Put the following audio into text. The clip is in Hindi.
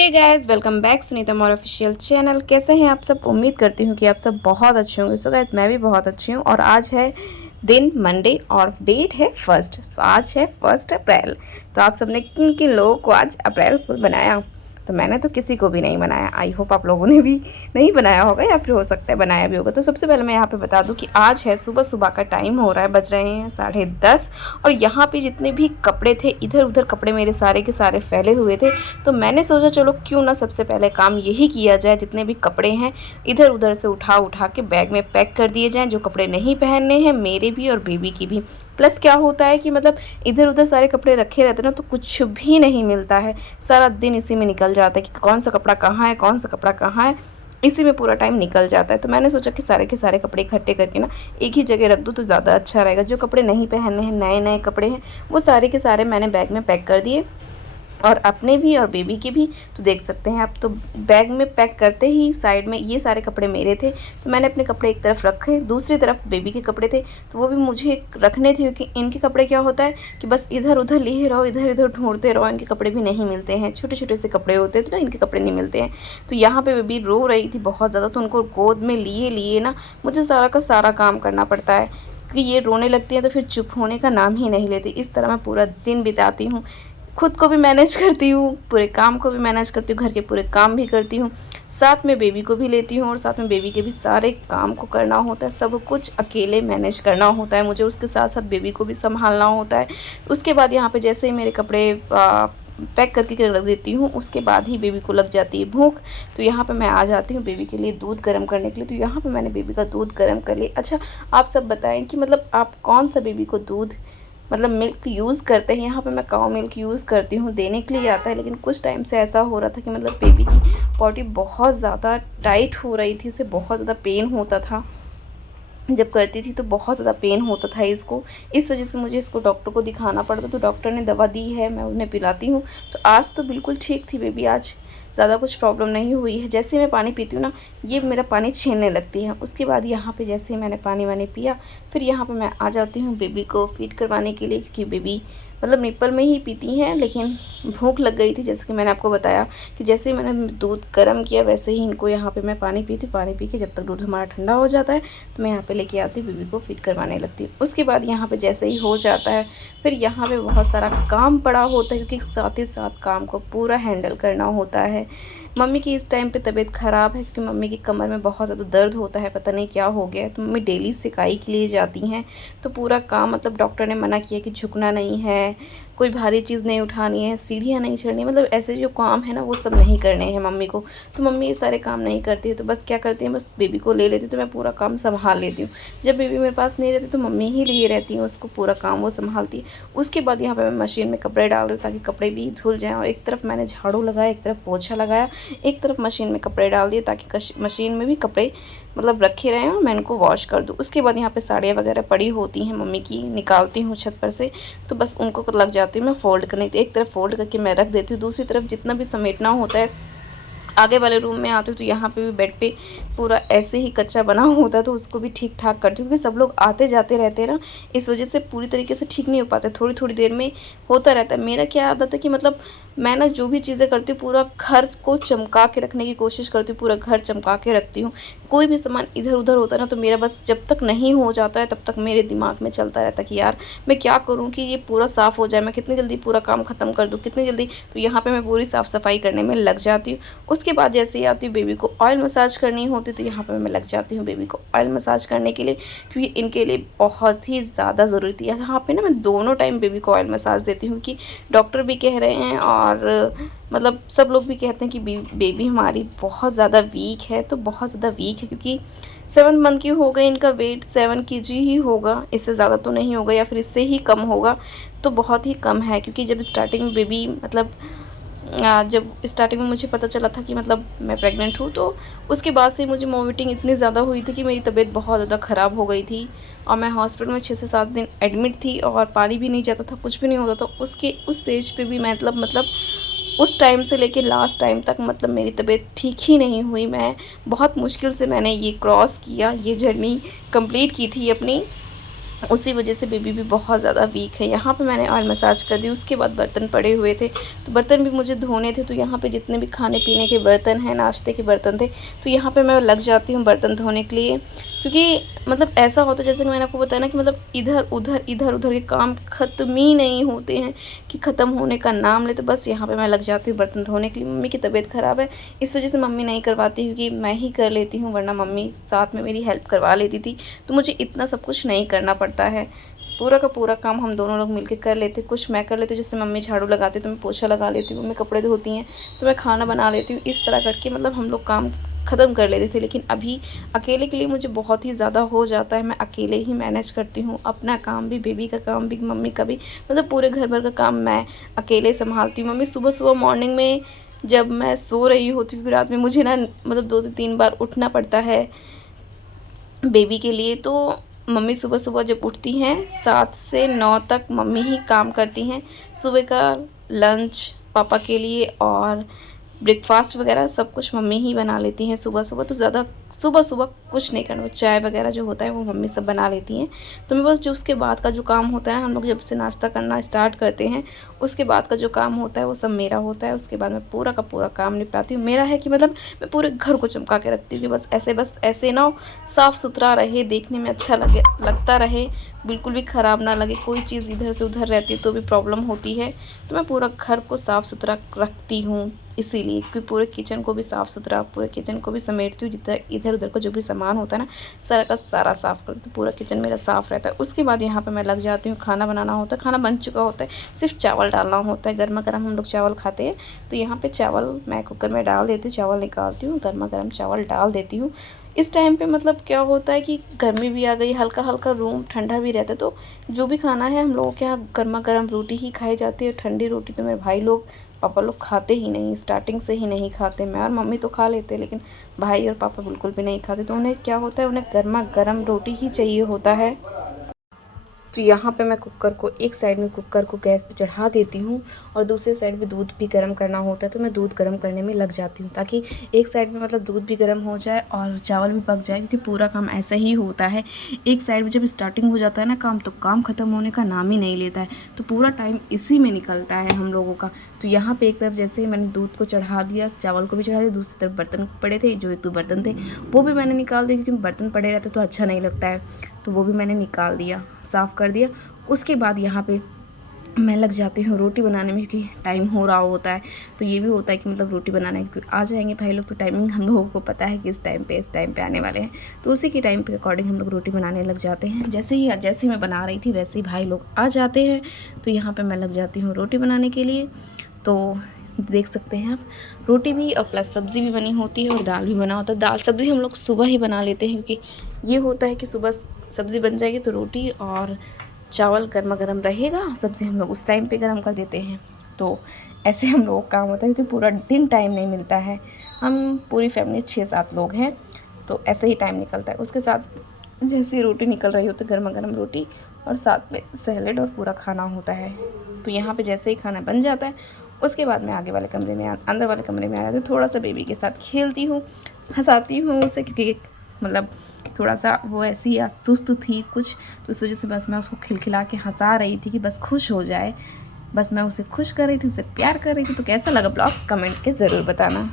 हे guys, welcome back Sunita More official channel. कैसे हैं आप सब? उम्मीद करती हूँ कि आप सब बहुत अच्छे होंगे। सो गाइस, मैं भी बहुत अच्छी हूँ और आज है दिन मंडे और डेट है फर्स्ट। आज है 1 अप्रैल। तो आप सबने किन किन लोगों को आज अप्रैल फुल बनाया? तो मैंने तो किसी को भी नहीं बनाया। आई होप आप लोगों ने भी नहीं बनाया होगा या फिर हो सकता है बनाया भी होगा। तो सबसे पहले मैं यहाँ पे बता दूँ कि आज है सुबह सुबह का टाइम हो रहा है, बज रहे हैं 10:30। और यहाँ पे जितने भी कपड़े थे, इधर उधर कपड़े मेरे सारे के सारे फैले हुए थे। तो मैंने सोचा चलो क्यों ना सबसे पहले काम यही किया जाए, जितने भी कपड़े हैं इधर उधर से उठा उठा के बैग में पैक कर दिए जाएँ। जो कपड़े नहीं पहनने हैं, मेरे भी और बेबी की भी। प्लस क्या होता है कि मतलब इधर उधर सारे कपड़े रखे रहते हैं ना, तो कुछ भी नहीं मिलता है। सारा दिन इसी में निकल जाता है कि कौन सा कपड़ा कहाँ है, कौन सा कपड़ा कहाँ है, इसी में पूरा टाइम निकल जाता है। तो मैंने सोचा कि सारे के सारे कपड़े इकट्ठे करके ना एक ही जगह रख दूँ तो ज़्यादा अच्छा रहेगा। जो कपड़े नहीं पहनने हैं, नए नए कपड़े हैं, वो सारे के सारे मैंने बैग में पैक कर दिए, और अपने भी और बेबी के भी। तो देख सकते हैं आप, तो बैग में पैक करते ही साइड में ये सारे कपड़े मेरे थे, तो मैंने अपने कपड़े एक तरफ रखे, दूसरी तरफ बेबी के कपड़े थे तो वो भी मुझे रखने थे। क्योंकि इनके कपड़े क्या होता है कि बस इधर उधर लिए रहो, इधर इधर ढूंढते रहो, इनके कपड़े भी नहीं मिलते हैं। छोटे छोटे से कपड़े होते हैं तो ना, इनके कपड़े नहीं मिलते हैं। तो यहाँ पर बेबी रो रही थी बहुत ज़्यादा, तो उनको गोद में लिए लिए ना मुझे सारा का सारा काम करना पड़ता है। क्योंकि ये रोने लगती है तो फिर चुप होने का नाम ही नहीं लेती। इस तरह मैं पूरा दिन बिताती हूँ। खुद को भी मैनेज करती हूँ, पूरे काम को भी मैनेज करती हूँ, घर के पूरे काम भी करती हूँ, साथ में बेबी को भी लेती हूँ और साथ में बेबी के भी सारे काम को करना होता है। सब कुछ अकेले मैनेज करना होता है मुझे, उसके साथ साथ बेबी को भी संभालना होता है। उसके बाद यहाँ पे जैसे ही मेरे कपड़े पैक करके रख देती हूँ, उसके बाद ही बेबी को लग जाती है भूख। तो यहाँ पे मैं आ जाती हूँ बेबी के लिए दूध गर्म करने के लिए। तो यहाँ पे मैंने बेबी का दूध गर्म कर लिया। अच्छा, आप सब बताएं कि मतलब आप कौन सा बेबी को दूध मतलब मिल्क यूज़ करते हैं? यहाँ पे मैं काऊ मिल्क यूज़ करती हूँ, देने के लिए आता है। लेकिन कुछ टाइम से ऐसा हो रहा था कि मतलब बेबी की पॉटी बहुत ज़्यादा टाइट हो रही थी, इससे बहुत ज़्यादा पेन होता था। जब करती थी तो बहुत ज़्यादा पेन होता था इसको, इस वजह से मुझे इसको डॉक्टर को दिखाना पड़ता। तो डॉक्टर ने दवा दी है, मैं उन्हें पिलाती हूँ। तो आज तो बिल्कुल ठीक थी बेबी, आज ज़्यादा कुछ प्रॉब्लम नहीं हुई है। जैसे ही मैं पानी पीती हूँ ना, ये मेरा पानी छीनने लगती है। उसके बाद यहाँ पे जैसे ही मैंने पानी वानी पिया, फिर यहाँ पे मैं आ जाती हूँ बेबी को फीड करवाने के लिए। क्योंकि बेबी मतलब निप्पल में ही पीती हैं, लेकिन भूख लग गई थी। जैसे कि मैंने आपको बताया कि जैसे ही मैंने दूध गर्म किया, वैसे ही इनको यहाँ पे मैं पानी पीती। पानी पी के जब तक दूध हमारा ठंडा हो जाता है, तो मैं यहाँ पे लेके आती हूँ, बेबी को फीड करवाने लगती हूँ। उसके बाद यहाँ पे जैसे ही हो जाता है, फिर यहाँ पे बहुत सारा काम पड़ा होता है, क्योंकि साथ ही साथ काम को पूरा हैंडल करना होता है। मम्मी की इस टाइम पे तबीयत ख़राब है, क्योंकि मम्मी की कमर में बहुत ज़्यादा दर्द होता है, पता नहीं क्या हो गया है। तो मम्मी डेली सिकाई के लिए जाती हैं। तो पूरा काम मतलब डॉक्टर ने मना किया कि झुकना नहीं है, कोई भारी चीज़ नहीं उठानी है, सीढ़ियाँ नहीं चढ़नी, मतलब ऐसे जो काम है ना वो सब नहीं करने हैं मम्मी को। तो मम्मी ये सारे काम नहीं करती है, तो बस क्या करती हैं, बस बेबी को ले लेती, तो मैं पूरा काम संभाल लेती हूँ। जब बेबी मेरे पास नहीं रहती तो मम्मी ही लिए रहती हैं, उसको पूरा काम वो संभालती है। उसके बाद यहाँ पर मैं मशीन में कपड़े डाल रही हूँ, ताकि कपड़े भी धुल जाएँ। और एक तरफ मैंने झाड़ू लगाया, एक तरफ पोछा लगाया, एक तरफ मशीन में कपड़े डाल दिए, ताकि मशीन में भी कपड़े मतलब रखे रहें और मैं इनको वॉश कर दूँ। उसके बाद यहाँ पे साड़ियाँ वगैरह पड़ी होती हैं मम्मी की, निकालती हूँ छत पर से, तो बस उनको लग जाती हूँ मैं फ़ोल्ड करने। तो एक तरफ फ़ोल्ड करके मैं रख देती हूँ, दूसरी तरफ जितना भी समेटना होता है आगे वाले रूम में आती हूँ, तो यहाँ पे भी बेड पे पूरा ऐसे ही कचरा बना होता है, तो उसको भी ठीक ठाक करती हूँ। क्योंकि सब लोग आते जाते रहते हैं ना, इस वजह से पूरी तरीके से ठीक नहीं हो पाता, थोड़ी थोड़ी देर में होता रहता है। मेरा क्या आदत है कि मतलब मैं ना जो भी चीज़ें करती हूँ, पूरा घर को चमका के रखने की कोशिश करती हूँ, पूरा घर चमका के रखती हूँ। कोई भी सामान इधर उधर होता है ना, तो मेरा बस जब तक नहीं हो जाता है तब तक मेरे दिमाग में चलता रहता है कि यार मैं क्या करूँ कि ये पूरा साफ़ हो जाए, मैं कितनी जल्दी पूरा काम ख़त्म कर दूँ, कितनी जल्दी। तो यहाँ पे मैं पूरी साफ़ सफाई करने में लग जाती हूँ। उसके बाद जैसे ही आती हूँ, बेबी को ऑयल मसाज करनी होती, तो यहाँ पे मैं लग जाती हूँ बेबी को ऑयल मसाज करने के लिए, क्योंकि इनके लिए बहुत ही ज़्यादा ज़रूरी थी। यहाँ पे ना मैं दोनों टाइम बेबी को ऑयल मसाज देती हूँ, कि डॉक्टर भी कह रहे हैं और मतलब सब लोग भी कहते हैं कि बेबी हमारी बहुत ज़्यादा वीक है। तो बहुत ज़्यादा वीक है, क्योंकि 7 मंथ की हो गई, इनका वेट 7 kg ही होगा, इससे ज़्यादा तो नहीं होगा, या फिर इससे ही कम होगा। तो बहुत ही कम है, क्योंकि जब स्टार्टिंग में बेबी मतलब जब स्टार्टिंग में मुझे पता चला था कि मतलब मैं प्रेग्नेंट हूँ, तो उसके बाद से मुझे वॉमिटिंग इतनी ज़्यादा हुई थी कि मेरी तबीयत बहुत ज़्यादा ख़राब हो गई थी। और मैं हॉस्पिटल में 6 से 7 दिन एडमिट थी, और पानी भी नहीं जाता था, कुछ भी नहीं होता था। उस स्टेज पे भी मैं मतलब उस टाइम से लेके लास्ट टाइम तक मतलब मेरी तबीयत ठीक ही नहीं हुई। मैं बहुत मुश्किल से मैंने ये क्रॉस किया, ये जर्नी कंप्लीट की थी अपनी। उसी वजह से बेबी भी बहुत ज़्यादा वीक है। यहाँ पे मैंने ऑयल मसाज कर दी। उसके बाद बर्तन पड़े हुए थे, तो बर्तन भी मुझे धोने थे। तो यहाँ पे जितने भी खाने पीने के बर्तन हैं, नाश्ते के बर्तन थे, तो यहाँ पे मैं लग जाती हूँ बर्तन धोने के लिए। क्योंकि मतलब ऐसा होता है, जैसे कि मैंने आपको बताया ना, कि मतलब इधर उधर के काम ख़त्म ही नहीं होते हैं, कि ख़त्म होने का नाम ले। तो बस यहाँ पे मैं लग जाती हूँ बर्तन धोने के लिए। मम्मी की तबीयत ख़राब है, इस वजह से मम्मी नहीं करवाती, क्योंकि मैं ही कर लेती हूँ, वरना मम्मी साथ में मेरी हेल्प करवा लेती थी। तो मुझे इतना सब कुछ नहीं करना पड़ता है, पूरा का पूरा काम हम दोनों लोग मिलकर कर लेते। कुछ मैं कर लेती हूँ, जैसे मम्मी झाड़ू लगाती है तो मैं पोछा लगा लेती हूँ, मम्मी कपड़े धोती हैं तो मैं खाना बना लेती हूँ। इस तरह करके मतलब हम लोग काम ख़त्म कर लेते थे। लेकिन अभी अकेले के लिए मुझे बहुत ही ज़्यादा हो जाता है, मैं अकेले ही मैनेज करती हूँ, अपना काम भी, बेबी का काम भी, मम्मी का भी, मतलब पूरे घर भर का काम मैं अकेले संभालती हूँ। मम्मी सुबह सुबह मॉर्निंग में जब मैं सो रही होती हूँ, रात में मुझे ना मतलब 2 से 3 बार उठना पड़ता है बेबी के लिए। तो मम्मी सुबह सुबह जब उठती हैं 7 से 9 तक मम्मी ही काम करती हैं। सुबह का लंच पापा के लिए और ब्रेकफास्ट वगैरह सब कुछ मम्मी ही बना लेती हैं सुबह सुबह। तो ज़्यादा सुबह सुबह कुछ नहीं करना, चाय वगैरह जो होता है वो मम्मी सब बना लेती हैं। तो मैं बस जो उसके बाद का जो काम होता है, हम लोग जब से नाश्ता करना स्टार्ट करते हैं उसके बाद का जो काम होता है वो सब मेरा होता है। उसके बाद मैं पूरा का पूरा काम निपटाती हूँ। मेरा है कि मतलब मैं पूरे घर को चमका के रखती हूँ, कि बस ऐसे ना साफ़ सुथरा रहे, देखने में अच्छा लगता रहे, बिल्कुल भी ख़राब ना लगे। कोई चीज़ इधर से उधर रहती है तो भी प्रॉब्लम होती है। तो मैं पूरा घर को साफ़ सुथरा रखती हूँ, इसीलिए, क्योंकि पूरे किचन को भी साफ़ सुथरा, पूरे किचन को भी समेटती हूँ। जितना इधर उधर का जो भी सामान होता है ना, सारा का सारा साफ़ करती हूँ, तो पूरा किचन मेरा साफ़ रहता है। उसके बाद यहाँ पे मैं लग जाती हूँ, खाना बनाना होता है। खाना बन चुका होता है, सिर्फ चावल डालना होता है। गर्मा गर्म हम लोग चावल खाते हैं, तो यहाँ पे चावल मैं कुकर में डाल देती हूँ, चावल निकालती हूँ, गर्मा गर्म चावल डाल देती हूँ। इस टाइम पे मतलब क्या होता है कि गर्मी भी आ गई, हल्का हल्का रूम ठंडा भी रहता है। तो जो भी खाना है हम लोगों के यहाँ गर्मा गर्म रोटी ही खाई जाती है। ठंडी रोटी तो मेरे भाई लोग, पापा लोग खाते ही नहीं, स्टार्टिंग से ही नहीं खाते। मैं और मम्मी तो खा लेते, लेकिन भाई और पापा बिल्कुल भी नहीं खाते। तो उन्हें क्या होता है, उन्हें गर्मा गर्म रोटी ही चाहिए होता है। तो यहाँ पे मैं कुकर को, एक साइड में कुकर को गैस पे चढ़ा देती हूँ और दूसरे साइड पे दूध भी गर्म करना होता है। तो मैं दूध गर्म करने में लग जाती हूँ, ताकि एक साइड में मतलब दूध भी गर्म हो जाए और चावल भी पक जाए, क्योंकि पूरा काम ऐसा ही होता है। एक साइड में जब स्टार्टिंग हो जाता है ना काम, तो काम ख़त्म होने का नाम ही नहीं लेता है। तो पूरा टाइम इसी में निकलता है हम लोगों का। तो यहाँ पे एक तरफ जैसे ही मैंने दूध को चढ़ा दिया, चावल को भी चढ़ा दिया, दूसरी तरफ बर्तन पड़े थे, जो 1-2 बर्तन थे वो भी मैंने निकाल दिए, क्योंकि बर्तन पड़े रहते तो अच्छा नहीं लगता है। तो वो भी मैंने निकाल दिया, साफ़ कर दिया। उसके बाद यहाँ पे मैं लग जाती हूँ रोटी बनाने में, क्योंकि टाइम हो रहा होता है। तो ये भी होता है कि मतलब रोटी बनाना है, क्योंकि आ जाएंगे भाई लोग, तो टाइमिंग हम लोगों को पता है कि इस टाइम पे आने वाले हैं। तो उसी के टाइम के अकॉर्डिंग हम लोग रोटी बनाने लग जाते हैं। जैसे ही मैं बना रही थी वैसे ही भाई लोग आ जाते हैं। तो यहाँ पर मैं लग जाती हूँ रोटी बनाने के लिए। तो देख सकते हैं आप, रोटी भी और प्लस सब्ज़ी भी बनी होती है और दाल भी बना होता है। दाल सब्ज़ी हम लोग सुबह ही बना लेते हैं, क्योंकि ये होता है कि सुबह सब्ज़ी बन जाएगी तो रोटी और चावल गर्मा गर्म रहेगा, सब्ज़ी हम लोग उस टाइम पे गर्म कर देते हैं। तो ऐसे हम लोगों का काम होता है, क्योंकि पूरा दिन टाइम नहीं मिलता है। हम पूरी फैमिली 6-7 लोग हैं, तो ऐसे ही टाइम निकलता है। उसके साथ जैसे रोटी निकल रही होती है, गर्मा गर्म रोटी और साथ में सैलेड और पूरा खाना होता है। तो यहाँ पे जैसे ही खाना बन जाता है, उसके बाद मैं आगे वाले कमरे में अंदर वाले कमरे में आ जाती हूँ। थोड़ा सा बेबी के साथ खेलती हूँ, हंसाती हूँ उसे, क्योंकि मतलब थोड़ा सा वो ऐसी सुस्त थी कुछ, तो इस वजह से बस मैं उसको खिलखिला के हंसा रही थी कि बस खुश हो जाए। बस मैं उसे खुश कर रही थी, उसे प्यार कर रही थी। तो कैसा लगा ब्लॉग कमेंट के ज़रूर बताना।